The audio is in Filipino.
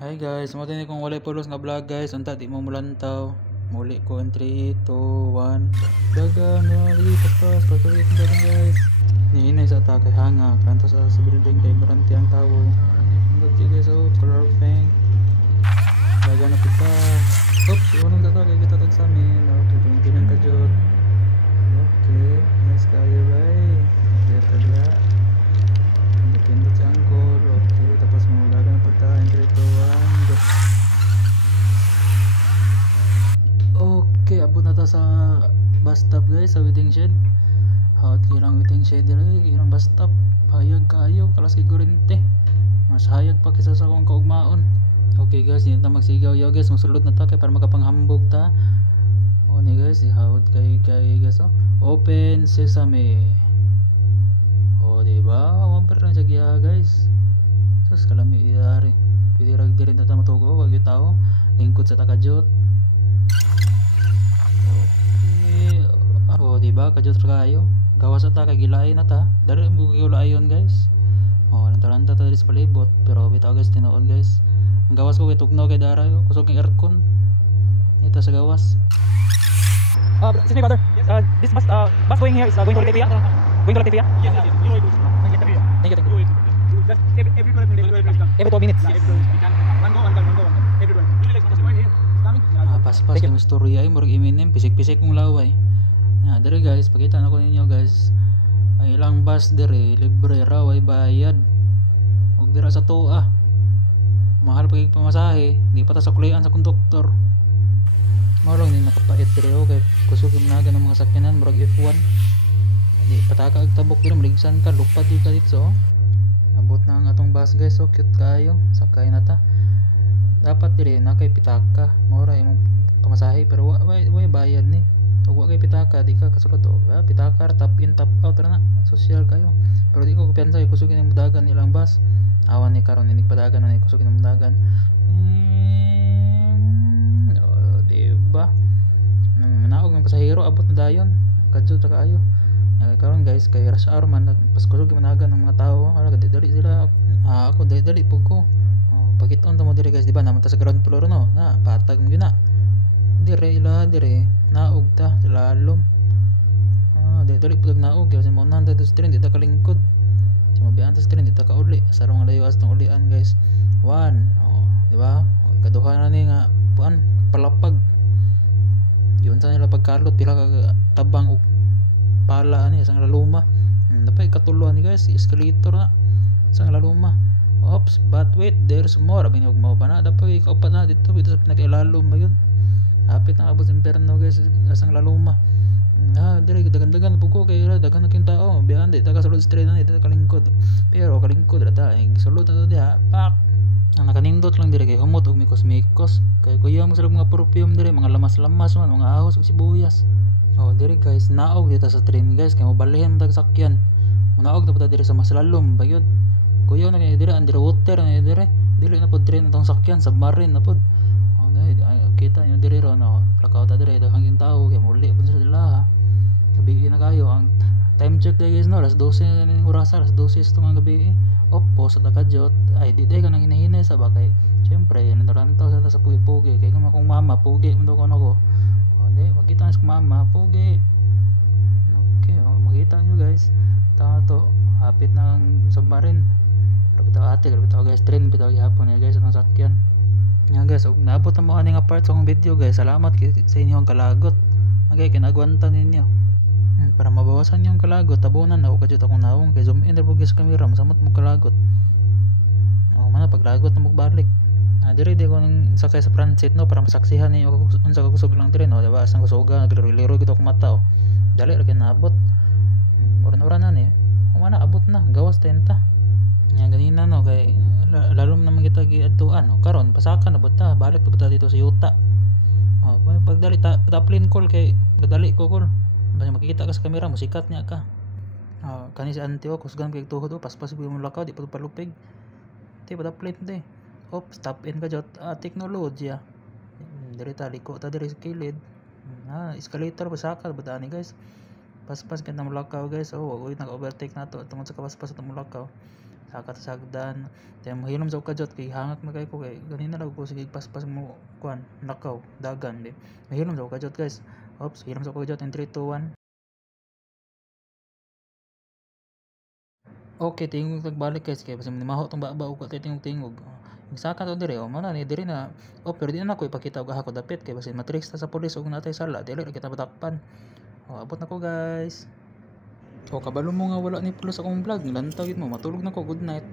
Hi guys, mo tani kung walay pulos nga vlog guys, unta di mo mulantaw. Muli ko in 3, 2, 1. Dagan, wali, paspas, patuloy kong dagan guys. Niinay sa atake hanga, kanto sa building kay Maranti ang tao. Ang guys, oh, color pink. Dagan na kita. Oops, unang atake kita tag sa amin. Okay, pinang kajot. Okay, nice kayo bay. Dito na. Pindot si Angkor. Okay, tapos mo dagan na pagta. In 3, 2, 1, go. Okay, abot na ta sa bus stop guys, sa waiting shed. Hawat kirang waiting shed dire, kirang bus stop. Hayag kayo, kalas kay kurente. Mas hayag pa kaysa sa akong kaugmaon. Okay guys, hindi na magsigaw yo guys, masulod na ta kay para makapanghambog ta. O ni guys, ihawat kay guys oh. Open sesame. O diba? Wamper na siya kaya guys. Sus kalami iyari. Pwede rag diri na ta matugo, wag yung tao. Lingkod sa takajot. Okay. O diba? Kajot ra kayo. Gawas ta kay gilain na ta. Dari mo gilayon guys. O nantaranta ta diri sa palibot, pero bitaw guys tinuod guys. Ang gawas ko kay tugnaw kay dara yo, kusog ng aircon. Ito sa gawas. Excuse me, brother. This bus going here is going to Latvia. Going to Latvia. Yes, yes, yes. You know it. Thank you, thank you. Just every 12 minutes. Every 12 minutes. Yeah, every 12 minutes. We can one go, one come, one go, one come. Every 12 minutes. Really like just going here. It's coming. Paspas kay istorya ay murag Eminem, pisik-pisik kong laway. Dire guys, pakita na ko ninyo guys. Ay ilang bus dire, libre raw ay bayad. Ug dira sa tuwa. Mahal pa kay pamasahe, di pa ta suklian sa konduktor. Mao lang ni nakapait dire okay. Kusog na ng mga sakyanan murag F1. Di pataka ag tabok dire maligsan ka, lupat di ka dito. Abot na ang atong bus guys, so cute kayo. Sakay na ta. Dapat dire na kay pitaka. Mura imong pamasahe pero way bayad ni. Ug wa kay pitaka di ka kasulod o. Pitaka tap in tap out na. Social kayo. Pero di ko kumpiyansa kay kusog ni mudagan ilang bus. Awan ni karon ni padagan na ni kusog ni mudagan. Diba? Naog ng pasahero abot na dayon. Kadto ta kaayo. Karon guys kay rush hour man nagpaskusog gimanagan ng mga tao. Ara dali sila. Ako dali pug ko. Pakiton ta mo dire guys, di ba? Naman ta sa ground floor no. Na patag mo yun na. Dire naog ta lalom. Dali pug naog kasi mo nanda to stream di ta kalingkod. Sa mabiyan ta stream di ta kauli. Sarong layo as tong ulian guys. 1. Di ba? Ikaduha na ni nga puan palapag. Yun sa nila pagkalot pila ka tabang og pala ani isang laluma. Dapat ikatuluan ni guys, escalator na. Isang laluma. Oops, but wait, there's more. Abing huwag mo ba na? Dapat ikaw pa na dito sa pinag-ilalom ba yun? Hapit ng abot sa imperno guys, isang laluma. Dire, dagan-dagan po ko kaya dagan na kyung tao. Biyan, di taga sulod straight na, di taga kalingkod. Pero kalingkod, rata, sulod na to diha, pak! Ang nakanindot lang dire kay humot og mikos-mikos. Kay kuya mo sa mga perfume dire, mga lamas-lamas man, mga ahos ug sibuyas. Dire guys, naog dito sa train guys, kay mobalhin tag sakyan. Naog na pud dire sa maslalom bayod. Kuya na kay dire underwater na dire. Dili na pud train atong sakyan, submarine na pud. Kita nyo dire ro no. Plakaw ta dire daghang tao kay muli pud sila. Gabi na kayo ang time check guys no, alas 12 ning oras, alas 12 sa mga gabi. Opo sa takajot. Ay di ka nang hinahinay sa bakay. Syempre, nandarantaw sa ta sa pugi-pugi kay kung akong mama pugi man ko nako. Di makita na sa mama pugi. Okay, makita nyo guys. Tama to, hapit na ang submarine. Bitaw ate, bitaw guys, train bitaw gihapon niya guys atong sakyan. Nya guys, ug naabot na mo ani nga part sa akong video guys. Salamat sa inyong kalagot. Magay kinagwantan ninyo. Para mabawasan yung kalagot, tabunan na ako kadyo akong nawong kay zoom in ra pug sa camera, masamot mo kalagot. Man paglagot na magbalik. Dire di ko ning sakay sa front seat no para masaksihan ninyo unsa ka kusog lang dire no, diba? Asang kusuga nagliro-liro gid ako mata oh. Dali ra kay naabot. Oran-oran na ni. Kung abot na, gawas tenta. Nya ganina no kay lalom naman kita giadtuan no. Karon pasakan na ta, balik ta dito sa yuta. Pagdali ta plane call kay gadali ko call. Basta makikita ka sa camera mo sikat niya ka. Kani si Antio kusgan kay tuhod paspas mo lakaw di pa palupig. Ti pa plane de. Stop in ka jot. Teknolohiya. Dire ta liko ta dire sa kilid. Escalator pasaka ba ani guys. Paspas kay na mulakaw guys. Wag naka overtake nato tungod sa kapaspas ta mulakaw. Saka ta sagdan. Tay mahilom sa kajot kay hangak na kay ko kay ganina lang ko sige paspas mo kuan nakaw dagan di. Mahilom sa kajot guys. Oops, hilom sa kajot in 3 2 1. Okay, tingog tagbalik guys kay basta maho tong baba ug tay tingog. Saka to dire o mana ni dire na pero di na ko ipakita og ako dapit kay basta matrix ta sa pulis ug natay sala dili ra kita matakpan. Abot na ko guys. Kabalo mo nga wala ni pulos akong vlog, lantaw gid mo, matulog na ko, good night.